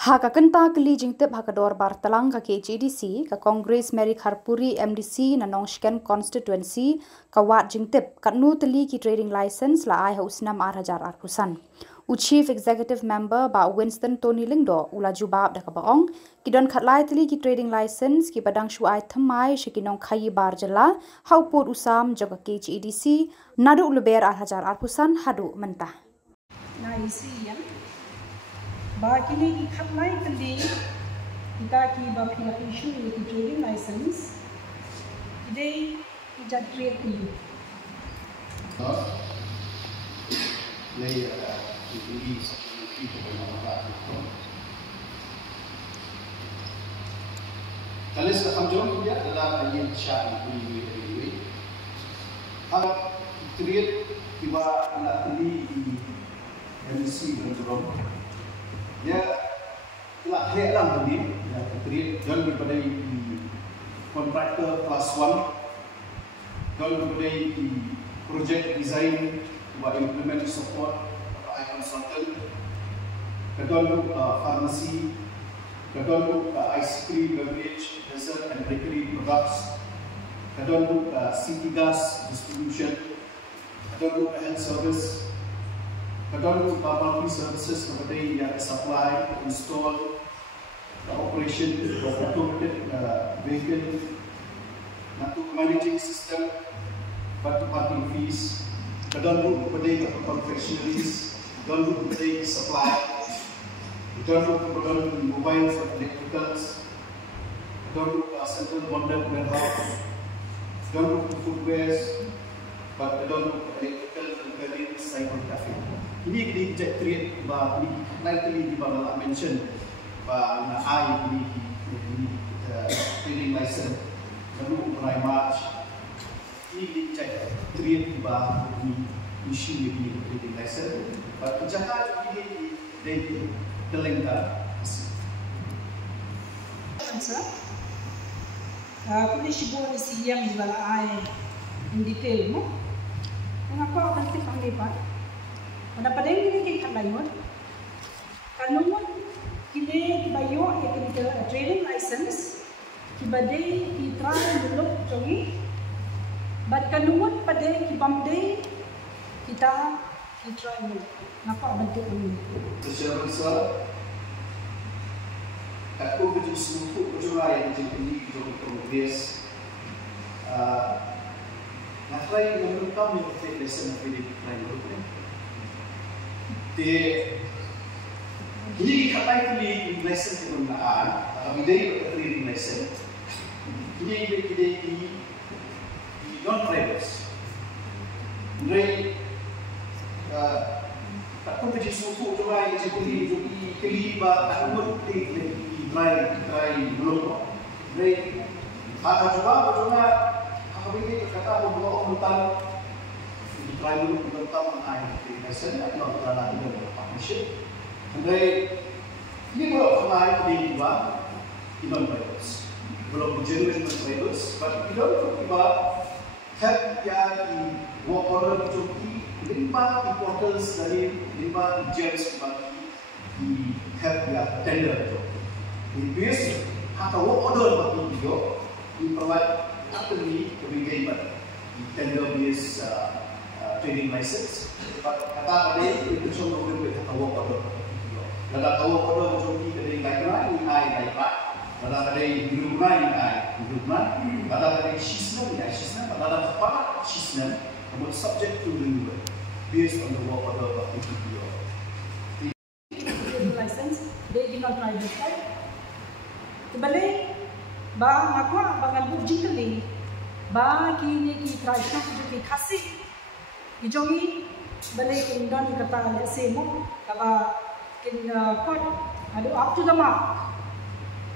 Haka kenta keli jingtip haka dor bartalang ka KHDC ka Congress Mary Kharpuri MDC na Nongshken constituency ka wat jingtip katnu teli ki trading license la ai hausnam 8,000 Chief Executive Member ba Winston Tony Lingdo ula jubab da ka baong ki don khatlai teli ki trading license ki badang shu ai thamai shikinong khayi bar jala haupot usam jaga KHDC nadu luber 8,000 hadu mentah. Nah isi ya. Bakini ki khatlai tali kita ki bapila issue ki trading license today ki jat trade ni kalau sekarang jom dia adalah yang syar ini hal trade tiba nak tadi di MC dan jom dia telah helang tadi trade dan daripada kontraktor kelas 1 dan daripada project design buat implement support atau consultant kedua pharmacy kedua ice cream beverage dessert and bakery products kedua city gas distribution kedua health service kedua multi services seperti yang supply install operation of automated vehicle untuk managing system party fees kedua kepada confectionaries kedua kepada supply kedua kepada mobile electricals kedua central bonded warehouse kedua footwear kedua electrical and cleaning cyber cafe ini di jet trade bah ini nanti di bawah mention bah na ai ini trading license lalu mulai March ini di jet trade bah ini issue ini trading license bah kejahat ini di Telangana. Answer. Kuni sibo ni siyang di bala ai in detail mo. Mengapa akan kita panggil pada pada ini kita layon, kanungan kini bayo yang kita trading license, kibadai kita belum jongi, bad kanungan pada kibamdai kita belum. Ngapa bentuk ini? Secara besar, aku kerja seluruh penjualan yang jadi untuk progres. Nak try menentukan yang kita lesson pilih try dulu. Ini kata pilih lesson penggunaan, tapi dari pilih lesson, ini di non drivers. Dari tak pun kerja suku orang yang jadi kelibat, tak pun di try belum. Dari ada juga apa ini kata orang hutan di try dulu tentang lesson atau dalam partnership. Dari ini belum pernah di non drivers, belum genuine non drivers, but kita tiba help yang di work order joki 5 importance dari 5 gems bagi di help yang tender joki. Di base atau work order bagi video di provide actually kebijakan di tender base trading license. Kata tadi itu semua berbeza kata work order. Dalam work order joki dari lain ai dalam dari grup lain dalam dari sistem dalam apa sistem namun subject to renewal based on the work order of the video. License, they do not drive this right. Kembali, bang aku bangal buji kali, bang kini kita try nak kasih, ijongi balik indon kata lesemu, kalau kot ada up to the mark.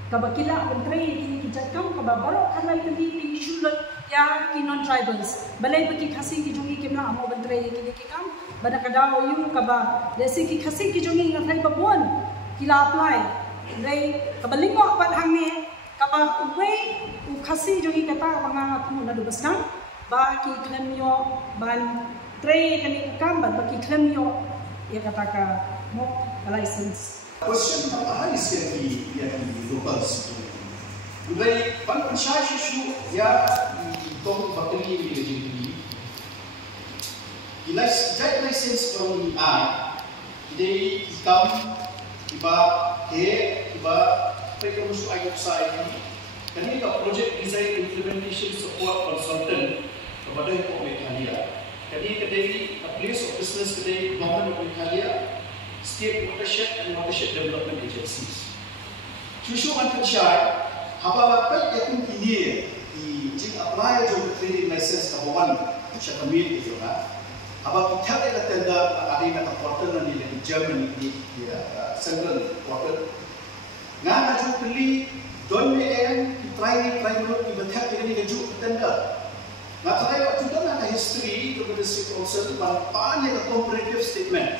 Kalau kila menteri ini kita tahu kalau baru kalau tadi issue yang non tribals, balai bagi kasih kijungi kimna amo menteri ini kita pada kadang you kalau desi kasih kijungi ngatai babuan kila apply, dari kabalingo apa hangne kalau way kasih kijungi kata bangang aku nak dubaskan, bagi klemio ban trade kini kam bagi klemio ia katakan mo license Question apa hari sekali yang di local situ. Mulai bangun saya susu ya tong bakali di jadi. Ilas jadi license from jadi hitam tiba tiba mereka musuh ayat saya ini. Kami ada project design implementation support consultant kepada Hukum Meghalaya. Jadi kedai place of business kedai Government of Meghalaya, State Watershed and Watershed Development Agencies. Susu antara saya, apa yang kini jika apply untuk trading license tahuan saya kami itu lah. Apa kita ada tender ada yang portal nanti di Germany di Central Portal. Ngan aju beli don yang try dulu dibentuk ini aju tender. Nah, tadi waktu itu nak history itu berdasarkan konsep banyak comparative statement.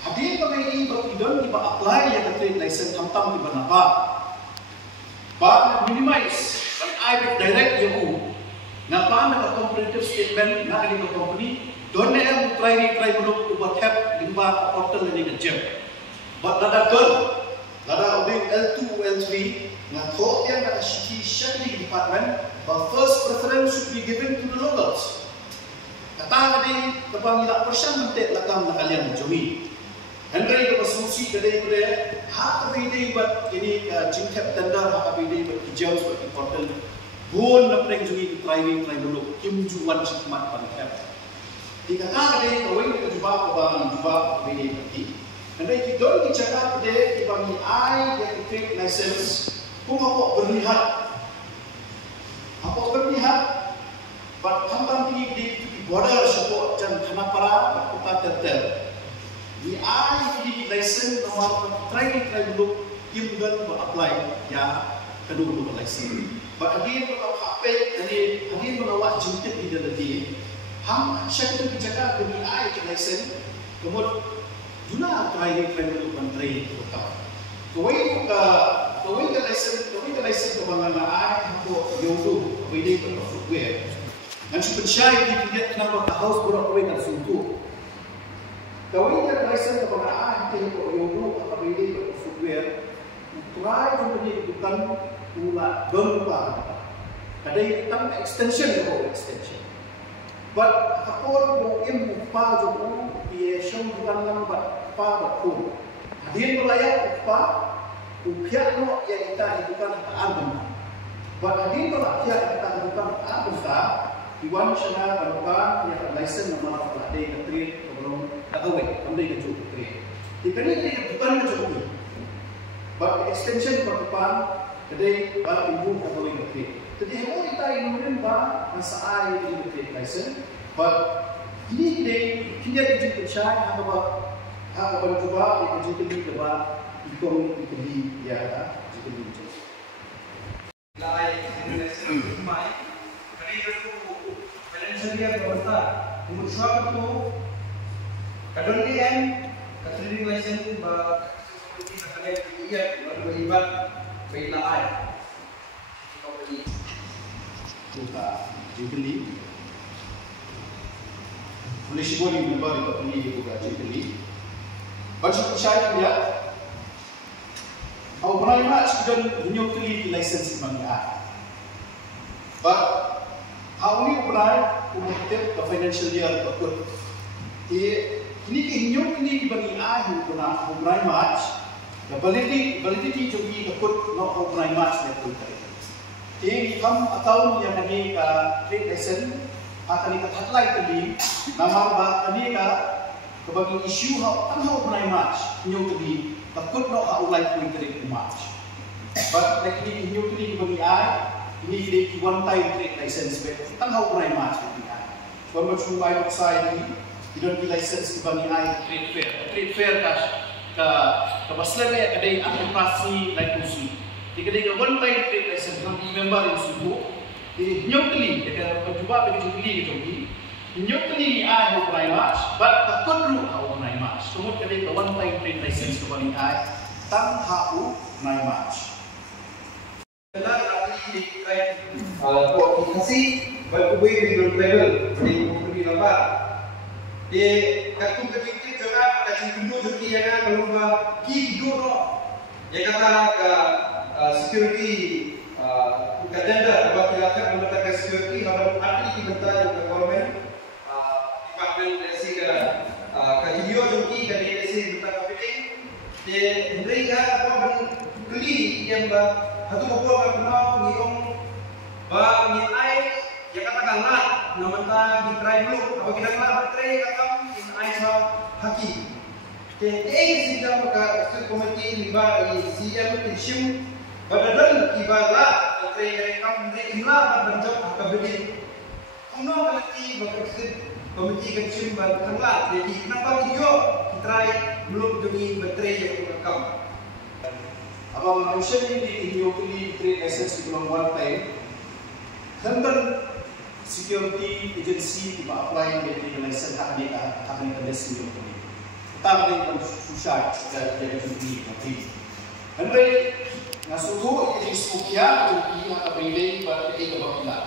Hadir kami ini berdon kita apply yang trade license tam-tam di mana ba minimize when I direct you. Ngapa nak comparative statement nak ini company don yang try dulu buat have limba portal ini kerja. But nada girl, nada obeng L2, L3, ngatok yang ada shifting department, but first preference should be given to the locals. Kata tadi, kapag nila persian mentek lakam na kalian jumi. Henry ko susi kadai kude, hak bide buat ini jingkap tender hak bide buat hijau seperti portal. Bun na preng jumi driving dulu, kim juan cikmat panikap. Di kata kadai kawin kita jumpa kabang jumpa bide berarti. Henry kita dicakap kadai kibang ai yang trade license. Kung ako berlihat, but tentang di border support dan kenapa kita tertel. Di I license nomor try dulu imdan apply ya kedua license. But again kalau HP ini menawar jumpa di dalam dia, ham syak itu bicara demi I license, kemudian guna try dulu menteri kita. Kawin ka license kebangan ay ako yodo pwede ko na footwear. Nanti pensay di pinit kenapa ka house pura kawin ka suntu. Kawin ka license kebangan ay ako yodo pwede ko na footwear. Try kung bukan pula berapa. Kadai tang extension ko extension. But ako mo impa jo ko ye show bukan lambat pa ko. Hadir melayak upah, upah no yang kita lakukan album. Buat hadir melayak yang kita lakukan album Iwan sana lakukan yang license nama ada yang trade sebelum kawin, anda yang cukup trade. Dikali ini bukan cukup. Buat extension pertukaran, kedai baru ibu kawin trade. Jadi kalau kita ingin masalah ini trade license, but ini dia dipercaya apa hak berjual itu jadi kepada ekonomi ya jadi itu. Lain investasi mai, jadi itu financial year berapa? Umur suatu tu, kadang dia trading license bah kalian dia berlibat berlain. Company kita jadi boleh sibuk di berbagai company juga jadi. Baju saya dia, awak pernah ingat sudah menyokli license mana? But awak ni pernah umumkan ke financial year berikut. Ini kehinyokli dibagi ayu pernah March. Validity juga berikut no March berikut. Ini kam atau yang kami trade license akan kita highlight tadi. Nama kami Kabagi isu ang hawak March, inyong tabi, takot no haulay ko yung trade March. But nakikita inyong tabi kabagi ini di one-time trade license, but ang hawak March kabagi Kung magsumay ko sa ini, idon license kabagi trade fair. Trade fair kabaslan na kaday ang empathy like kusi. Di kaday ka one-time trade license, ng member yung subo, inyong tabi, pagjuba pag inyong tabi, inyong tali ay huwag March, but kakudlo huwag March. Sumot ka din ka one-time trade license ka bali ay tang hau March. Kasi berkumpul di level di kumpul di level di kakung ketika juga kasi dulu joki ya kan kalau ba ki dulu ya kata security kadanda ba kilakan mengatakan security habang arti ki bentar ke government department resi ka video joki ka resi bentar kapiti de mereka apa beli yang ba hatu ko ba kenal ngiong ba ni ai ya katakanlah namanta di try dulu apa kita kenal try kata in ai sa haki de si jam ka su komiti liba si jam tishu badal ibala try rekam de imla banjak ka beli uno kalati baksit komiti kecil ban kenal jadi kenapa video try belum demi bateri yang rekam abang manusia ini diopili trade license di bulan time hendak security agency di apply trade license hak ni kendesi ini tapi kan susah jadi begini hendak ngasuh jadi sukia jadi hak beli pada kita berpindah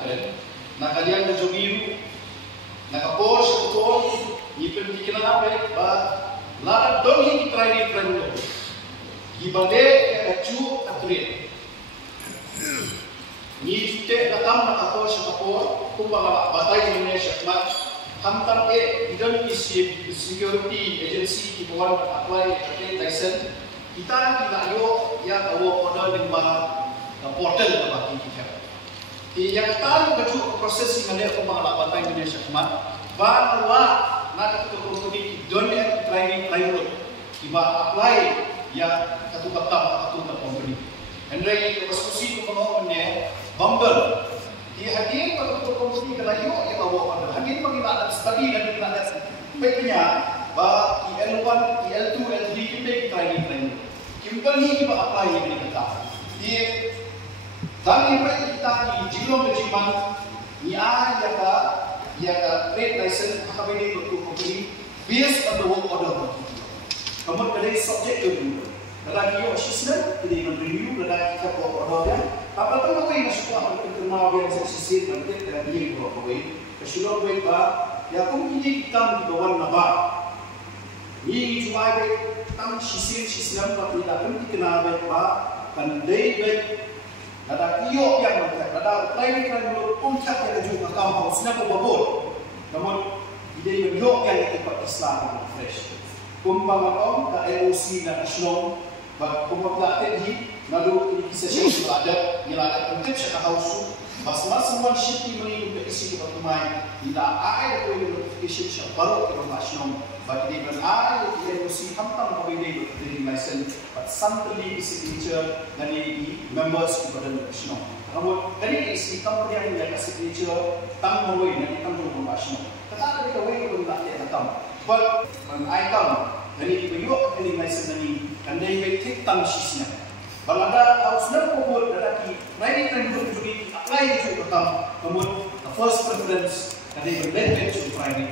nak kalian berjogi nak kapos betul ipen dikenal apa bah lara doni training training ibade acu atret ni te katam nakapo sakapo kumbaga batay Indonesia mat hamtam idan isi security agency di bawah apply trade license kita yo ya tawo order di bawah portal bagi kita yang tahu baju proses yang ada kumbaga batay Indonesia mat bahwa nak tu company don training di bawah apply ya satu company. Henry diskusi tu pengawasannya Bumble. Dia hadir pada company kelayu yang bawa pada hadir bagi nak study dan nak baiknya bah EL1, EL2, EL3 kita training. Company kita apply ini kata. Dia dan yang kita di Jilong Jiman ni ya trade license akabini untuk company based on the work order. Kamu kena subject tu. Lagi yo assistant, jadi review lagi kita buat order. Apa tu kau ini suka untuk terima biar sesi nanti dan dia buat kau ini. Kesulitan kau ba, ya kau ini kita di bawah naba. Ini cuma kita sisi tapi kita pun dikenal ba, kan day ada iyo yang ada lain kan puncak yang juga kamu harusnya kau buat. Namun ide yo yang kita Islam fresh. Kumbangan ka LOC na nasyonal bag kumaplatid hi nalu ini kisah siya ada nilada konten siya kahausu mas man ship ni ka isi ka tumay ila ay ko yung notification siya baru ka nasyonal bag di ban ay LOC hamtam ka bide training license but sampling signature na ni members ko pada nasyonal namun kani isi company yang signature tang mo na ni tang nasyonal kata ka way ko na tam but an item dari piyok dari license ni kandai baik tik sisnya balada harus nak kubur lelaki training juga apply itu pertama kemudian the first preference kandai berlebih to training